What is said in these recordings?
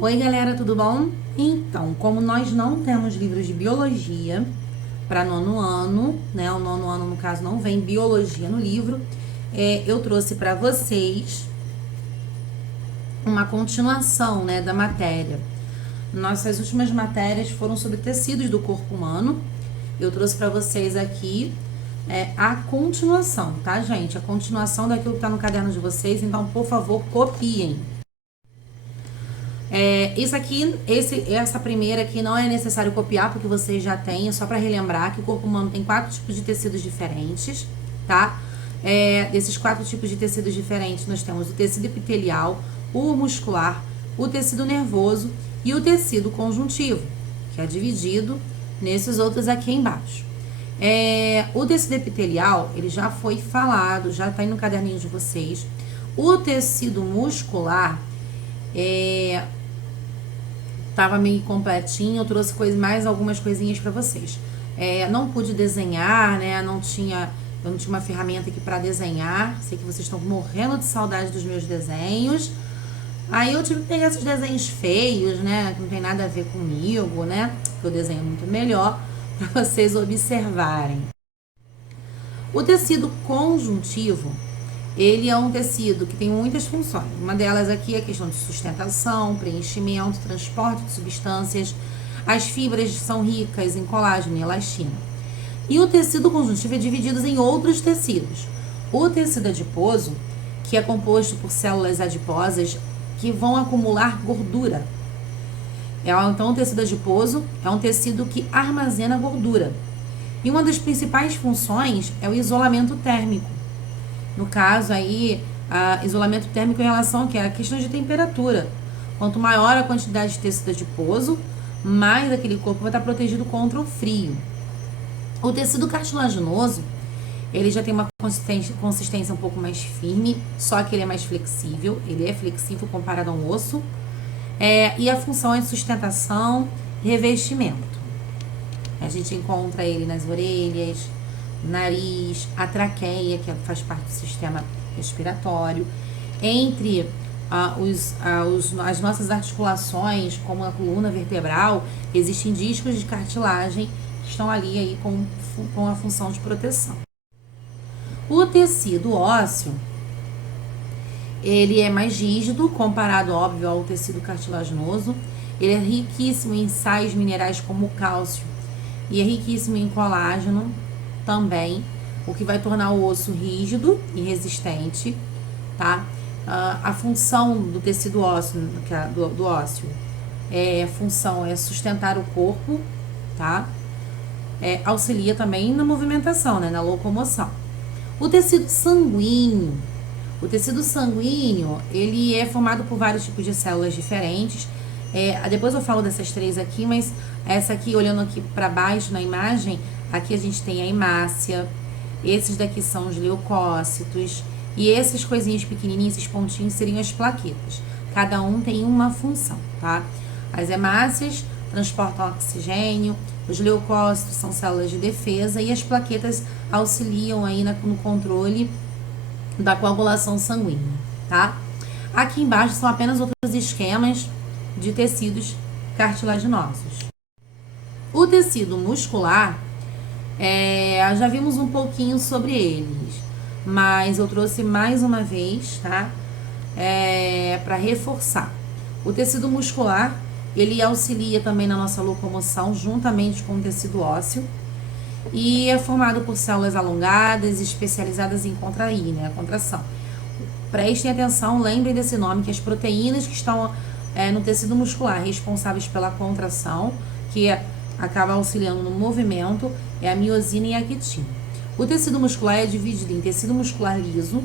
Oi, galera, tudo bom? Então, como nós não temos livros de biologia para nono ano, né? O nono ano, no caso, não vem biologia no livro, eu trouxe para vocês uma continuação, né, da matéria. Nossas últimas matérias foram sobre tecidos do corpo humano. Eu trouxe para vocês aqui a continuação, tá, gente? A continuação daquilo que tá no caderno de vocês, então, por favor, copiem. Isso aqui, essa primeira aqui não é necessário copiar, porque vocês já têm, é só para relembrar que o corpo humano tem 4 tipos de tecidos diferentes, tá? Desses 4 tipos de tecidos diferentes, nós temos o tecido epitelial, o muscular, o tecido nervoso e o tecido conjuntivo, que é dividido nesses outros aqui embaixo. O tecido epitelial, ele já foi falado, já tá aí no caderninho de vocês. O tecido muscular, tava meio completinho, eu trouxe mais algumas coisinhas para vocês. Não pude desenhar, né? Eu não tinha uma ferramenta aqui para desenhar. Sei que vocês estão morrendo de saudade dos meus desenhos. Aí eu tive que pegar esses desenhos feios, né? Que não tem nada a ver comigo, né? Que eu desenho muito melhor para vocês observarem. O tecido conjuntivo, ele é um tecido que tem muitas funções. Uma delas aqui é a questão de sustentação, preenchimento, transporte de substâncias. As fibras são ricas em colágeno e elastina. E o tecido conjuntivo é dividido em outros tecidos. O tecido adiposo, que é composto por células adiposas que vão acumular gordura. Então, o tecido adiposo é um tecido que armazena gordura. E uma das principais funções é o isolamento térmico. No caso aí, isolamento térmico em relação à questão de temperatura. Quanto maior a quantidade de tecido adiposo, mais aquele corpo vai estar protegido contra o frio. O tecido cartilaginoso, ele já tem uma consistência um pouco mais firme, só que ele é mais flexível. Ele é flexível comparado a um osso. E a função é de sustentação e revestimento. A gente encontra ele nas orelhas, nariz, a traqueia, que faz parte do sistema respiratório. Entre as nossas articulações, como a coluna vertebral, existem discos de cartilagem que estão ali aí com a função de proteção. O tecido ósseo, ele é mais rígido, comparado, óbvio, ao tecido cartilaginoso. Ele é riquíssimo em sais minerais como o cálcio e é riquíssimo em colágeno também, o que vai tornar o osso rígido e resistente, tá? A função do tecido ósseo, do ósseo, a função é sustentar o corpo, tá? Auxilia também na movimentação, né? Na locomoção. O tecido sanguíneo. O tecido sanguíneo, ele é formado por vários tipos de células diferentes. Depois eu falo dessas 3 aqui, mas essa aqui, olhando aqui para baixo na imagem, aqui a gente tem a hemácia, esses daqui são os leucócitos, e esses coisinhas pequenininhos, esses pontinhos, seriam as plaquetas. Cada um tem uma função, tá? As hemácias transportam oxigênio, os leucócitos são células de defesa, e as plaquetas auxiliam aí no controle da coagulação sanguínea, tá? Aqui embaixo são apenas outros esquemas de tecidos cartilaginosos. O tecido muscular, já vimos um pouquinho sobre eles, mas eu trouxe mais uma vez, tá? Para reforçar. O tecido muscular, ele auxilia também na nossa locomoção, juntamente com o tecido ósseo, e é formado por células alongadas, especializadas em contrair, né? A contração. Prestem atenção, lembrem desse nome, que as proteínas que estão no tecido muscular responsáveis pela contração, que acaba auxiliando no movimento, é a miosina e a quitina. O tecido muscular é dividido em tecido muscular liso,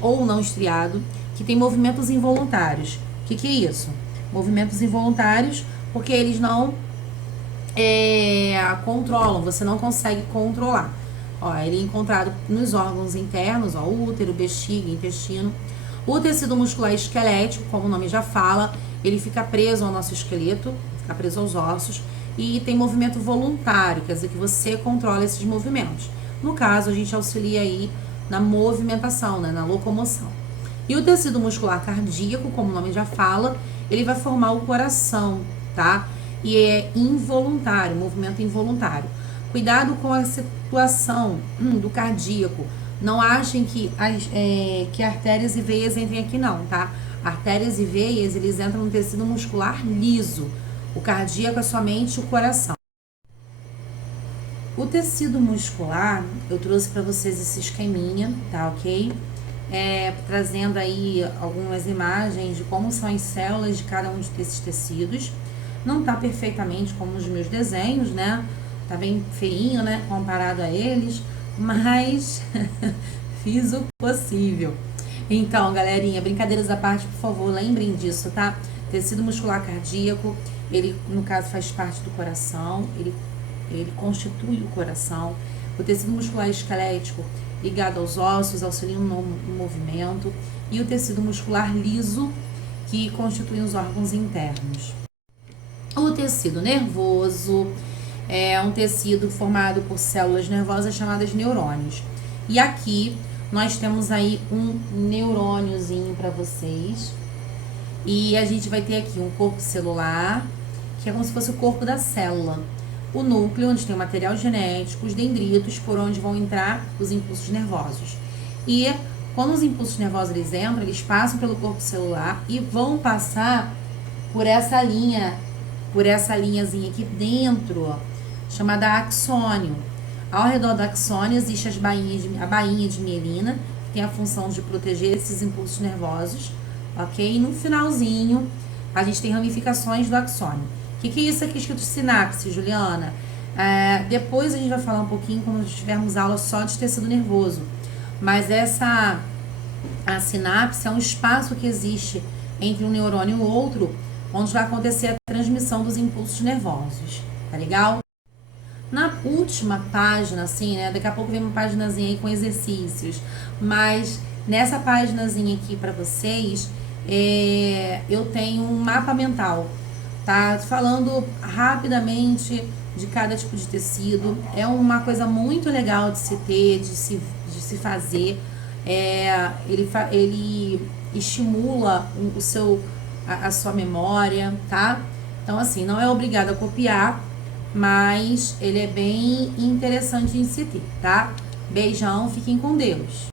ou não estriado, que tem movimentos involuntários. O que é isso? Movimentos involuntários, porque eles não controlam, você não consegue controlar. Ele é encontrado nos órgãos internos, útero, bexiga, intestino. O tecido muscular esquelético, como o nome já fala, ele fica preso ao nosso esqueleto, fica preso aos ossos, e tem movimento voluntário, quer dizer que você controla esses movimentos. No caso, a gente auxilia aí na movimentação, né, na locomoção. E o tecido muscular cardíaco, como o nome já fala, ele vai formar o coração, tá? E é involuntário, movimento involuntário. Cuidado com a situação do cardíaco. Não achem que artérias e veias entrem aqui não, tá? Artérias e veias, eles entram no tecido muscular liso. O cardíaco é somente o coração. O tecido muscular, eu trouxe para vocês esse esqueminha, tá ok? Trazendo aí algumas imagens de como são as células de cada um desses tecidos. Não tá perfeitamente como os meus desenhos, né? Tá bem feinho, né? Comparado a eles, mas fiz o possível. Então, galerinha, brincadeiras à parte, por favor, lembrem disso, tá? Tecido muscular cardíaco, ele, no caso, faz parte do coração, ele constitui o coração. O tecido muscular esquelético, ligado aos ossos, auxilia no movimento. E o tecido muscular liso, que constitui os órgãos internos. O tecido nervoso é um tecido formado por células nervosas chamadas neurônios. E aqui nós temos aí um neurôniozinho para vocês. E a gente vai ter aqui um corpo celular, que é como se fosse o corpo da célula. O núcleo, onde tem o material genético, os dendritos, por onde vão entrar os impulsos nervosos. E quando os impulsos nervosos eles entram, eles passam pelo corpo celular e vão passar por essa linhazinha aqui dentro, ó, chamada axônio. Ao redor do axônio existe a bainha de mielina, que tem a função de proteger esses impulsos nervosos, ok? E no finalzinho, a gente tem ramificações do axônio. O que é isso aqui escrito sinapse, Juliana? Depois a gente vai falar um pouquinho quando tivermos aula só de tecido nervoso. Mas a sinapse é um espaço que existe entre um neurônio e o outro, onde vai acontecer a transmissão dos impulsos nervosos. Tá legal? Na última página, assim, né? Daqui a pouco vem uma paginazinha aí com exercícios. Mas nessa paginazinha aqui para vocês, eu tenho um mapa mental, tá? Falando rapidamente de cada tipo de tecido. É uma coisa muito legal de se ter, de se fazer. Ele estimula a sua memória, tá? Então, assim, não é obrigado a copiar, mas ele é bem interessante em se ter, tá? Beijão, fiquem com Deus.